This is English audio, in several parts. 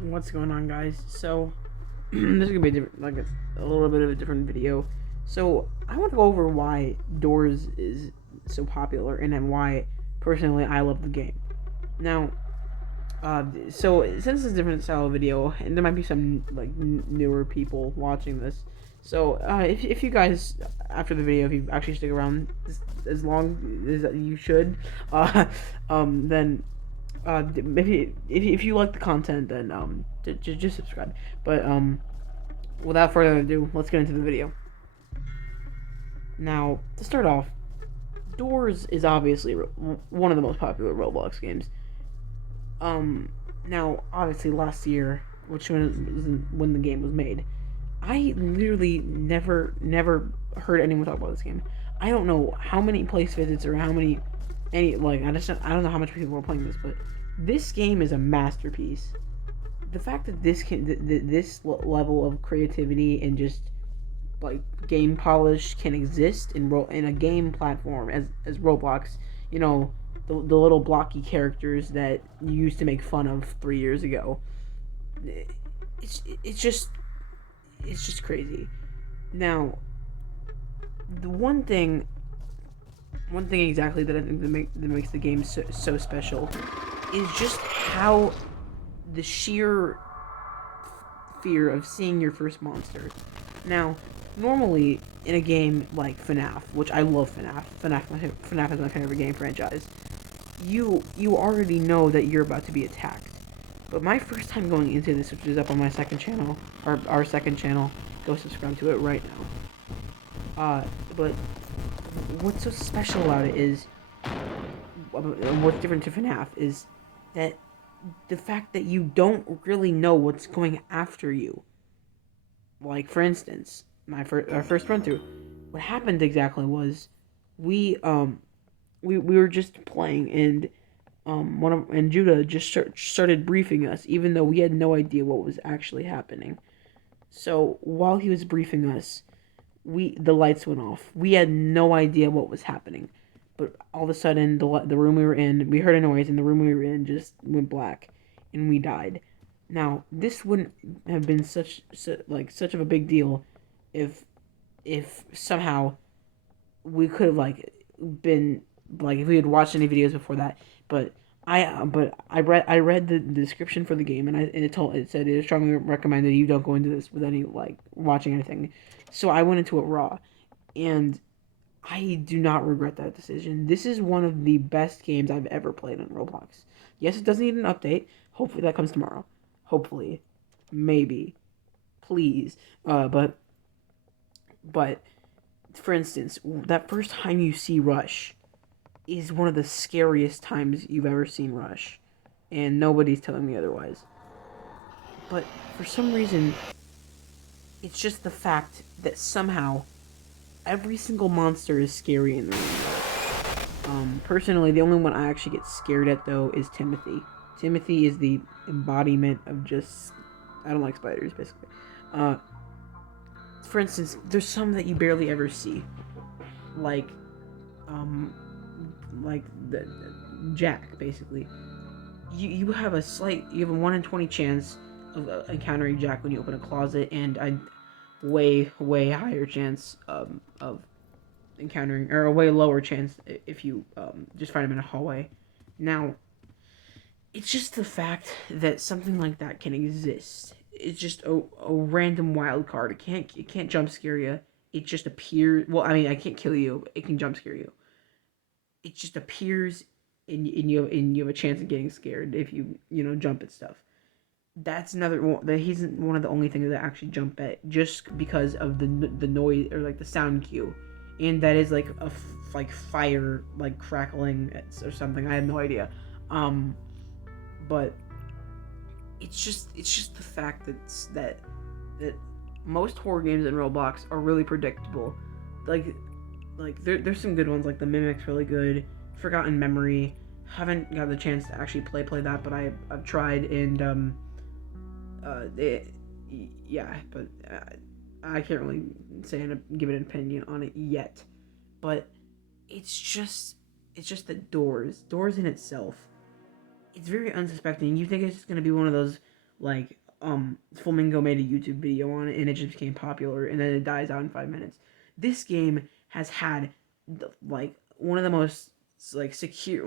What's going on, guys? So this is gonna be a little bit of a different video. So I want to go over why Doors is so popular and then why personally I love the game. Now, so since it's a different style of video and there might be some newer people watching this, so if you guys after the video, if you actually stick around as long as you should, then if you like the content, then just subscribe. But without further ado, let's get into the video. Now, to start off, Doors is obviously one of the most popular Roblox games. Now, obviously, last year, which was when the game was made, I literally never heard anyone talk about this game. I don't know how many place visits or how many I don't know how much people were playing this, but this game is a masterpiece. The fact that this level of creativity and just like game polish can exist in a game platform as Roblox, you know, the little blocky characters that you used to make fun of 3 years ago. It's just crazy. Now, the one thing exactly that I think that makes the game so special is just how the sheer fear of seeing your first monster. Now, normally in a game like FNAF, which I love FNAF is my favorite game franchise, you already know that you're about to be attacked. But my first time going into this, which is up on my second channel, our second channel, go subscribe to it right now. But what's so special about it is, what's different to FNAF is that the fact that you don't really know what's going after you. Like, for instance, our first run through, what happened exactly was we were just playing, and Judah just started briefing us, even though we had no idea what was actually happening. So while he was briefing us, the lights went off. We had no idea what was happening, but all of a sudden the room we were in, we heard a noise, and the room we were in just went black, and we died. Now, this wouldn't have been such of a big deal if somehow we could have been if we had watched any videos before that. But I read the description for the game, and it said it strongly recommended you don't go into this with any watching anything. So I went into it raw, and I do not regret that decision. This is one of the best games I've ever played on Roblox. Yes, it doesn't need an update. Hopefully that comes tomorrow. Hopefully, maybe, please. But for instance, that first time you see Rush is one of the scariest times you've ever seen Rush, and nobody's telling me otherwise. But for some reason, it's just the fact that somehow every single monster is scary in the room. Personally, the only one I actually get scared at, though, is Timothy. Timothy is the embodiment of just... I don't like spiders, basically. For instance, there's some that you barely ever see. Like the Jack, basically. You have a 1 in 20 chance of encountering Jack when you open a closet, and a way higher chance of encountering, or a way lower chance if you just find him in a hallway. Now, it's just the fact that something like that can exist. It's just a random wild card. It can't jump scare you. It just appears. Well, I mean, I can't kill you. It can jump scare you. It just appears, and you have a chance of getting scared if you jump at stuff. That's another one. That he's one of the only things that actually jump at, just because of the noise, or the sound cue, and that is like fire crackling or something. I have no idea. But it's just the fact that most horror games in Roblox are really predictable. There's some good ones, like the Mimic's really good. Forgotten Memory, haven't got the chance to actually play that, but I've tried, and but I can't really give it an opinion on it yet. But it's it's just the doors in itself. It's very unsuspecting. You think it's just gonna be one of those like Flamingo made a YouTube video on it and it just became popular and then it dies out in 5 minutes. This game has had like one of the most like secure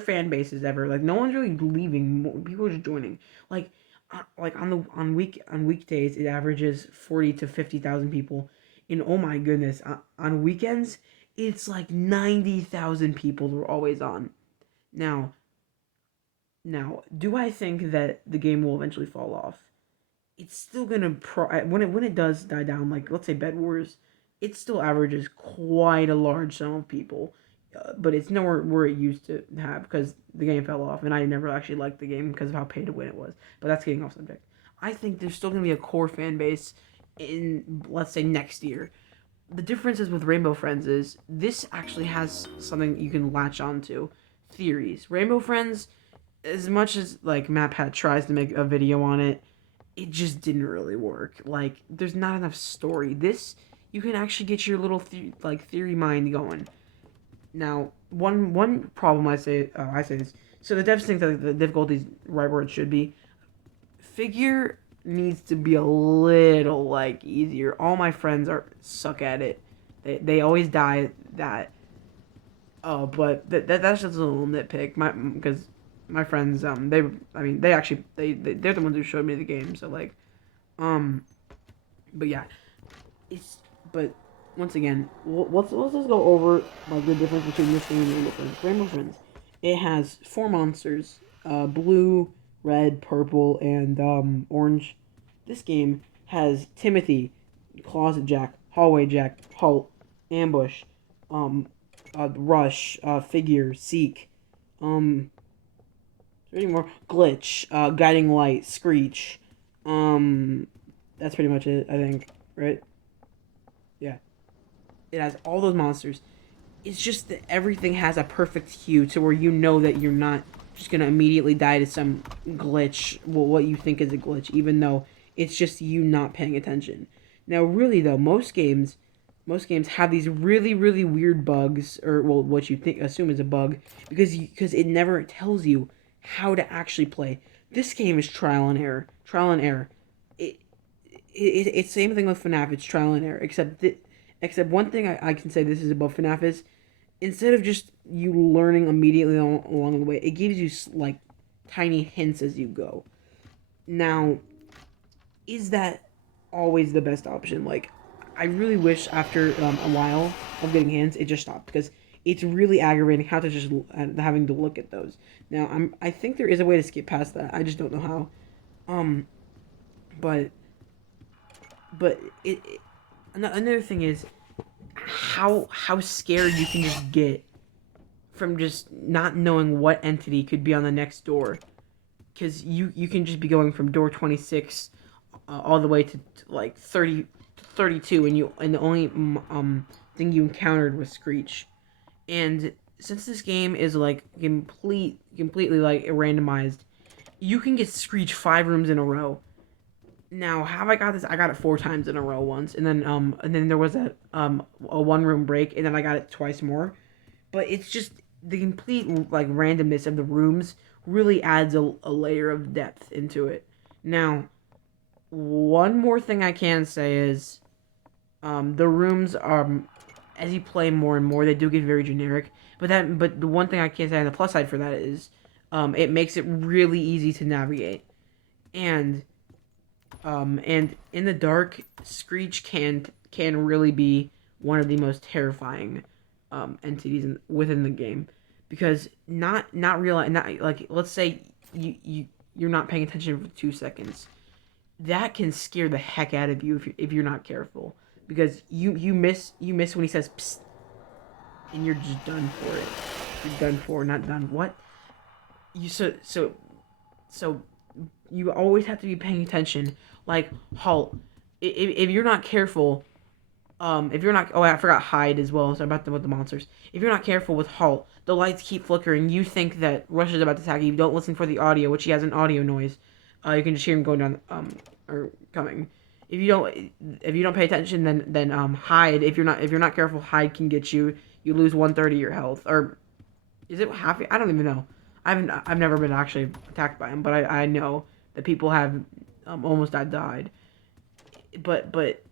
fan bases ever. Like no one's really leaving. People are just joining. Like on weekdays it averages 40 to 50,000 people, and oh my goodness, on weekends it's like 90,000 people are always on. Now, do I think that the game will eventually fall off? It's still gonna when it does die down. Like let's say Bed Wars, it still averages quite a large sum of people, but it's nowhere where it used to have because the game fell off, and I never actually liked the game because of how pay to win it was. But that's getting off subject. I think there's still gonna be a core fan base in, let's say, next year. The differences with Rainbow Friends is this actually has something you can latch onto. Theories. Rainbow Friends, as much as like MatPat tries to make a video on it, it just didn't really work. Like there's not enough story. This you can actually get your little theory mind going. Now, one problem I say this. So the devs think that the difficulty's right where it should be. Figure needs to be a little like easier. All my friends are suck at it. They always die at that. Oh, but that's just a little nitpick. Because my friends they actually they're the ones who showed me the game. So like but yeah, it's but once again, let's just go over like the difference between this game and Rainbow Friends. Rainbow Friends, it has four monsters: blue, red, purple, and orange. This game has Timothy, Closet Jack, Hallway Jack, Halt, Ambush, um, Rush, Figure, Seek, um, any more? Glitch, Guiding Light, Screech, that's pretty much it, I think, right? Yeah. It has all those monsters. It's just that everything has a perfect hue to where you know that you're not just gonna immediately die to some glitch, well, what you think is a glitch, even though it's just you not paying attention. Now, really though, most games have these really really weird bugs, or well, what you think assume is a bug, because it never tells you how to actually play. This game is trial and error, trial and error. It's the same thing with FNAF. It's trial and error, except one thing I can say this is above FNAF is instead of just you learning immediately along the way, it gives you like tiny hints as you go. Now, is that always the best option? Like, I really wish after a while of getting hints, it just stopped because it's really aggravating how to just having to look at those. Now, I think there is a way to skip past that. I just don't know how. Um, but another thing is how scared you can just get from just not knowing what entity could be on the next door, because you can just be going from door 26 all the way to like 32, and the only thing you encountered was Screech. And since this game is like completely like randomized, you can get Screech 5 rooms in a row. Now, how I got this? I got it 4 times in a row once, and then there was a 1 room break, and then I got it twice more. But it's just the complete like randomness of the rooms really adds a layer of depth into it. Now, one more thing I can say is, the rooms are, as you play more and more, they do get very generic. But the one thing I can say on the plus side for that is, it makes it really easy to navigate, and and in the dark, Screech can really be one of the most terrifying entities within the game, because not real not like let's say you're not paying attention for 2 seconds, that can scare the heck out of you if you're not careful, because you miss when he says psst, and you're just done for it. You're done for, not done. What? You so you always have to be paying attention. Like Halt, if you're not careful, if you're not, oh, I forgot Hide as well. So about with the monsters. If you're not careful with Halt, the lights keep flickering. You think that Rush is about to attack you. You don't listen for the audio, which he has an audio noise. You can just hear him going down, or coming. If you don't pay attention, then Hide. If you're not careful, Hide can get you. you lose 1/3 of your health, or is it half? I don't even know. I've never been actually attacked by him, but I know that people have almost died. But but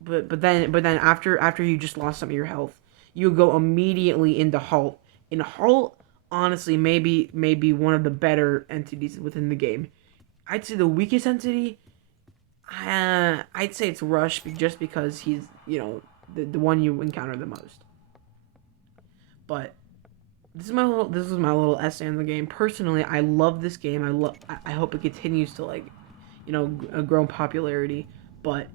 but then after you just lost some of your health, you go immediately into Halt. And Halt, honestly, maybe one of the better entities within the game. I'd say the weakest entity. I'd say it's Rush, just because he's the one you encounter the most. But this is my little essay on the game. Personally, I love this game. I hope it continues to grow in popularity. But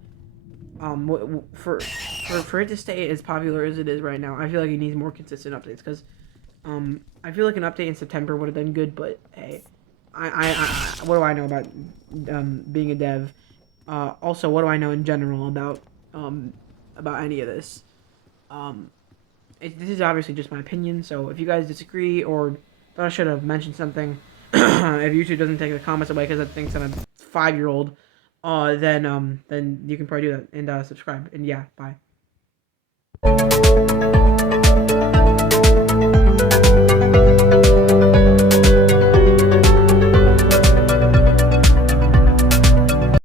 for it to stay as popular as it is right now, I feel like it needs more consistent updates. Because I feel like an update in September would have done good. But hey, I what do I know about being a dev? Also, what do I know in general about any of this? Um, this is obviously just my opinion. So if you guys disagree or thought I should have mentioned something, if YouTube doesn't take the comments away because it thinks I'm a 5-year-old, then you can probably do that and subscribe. And yeah, bye.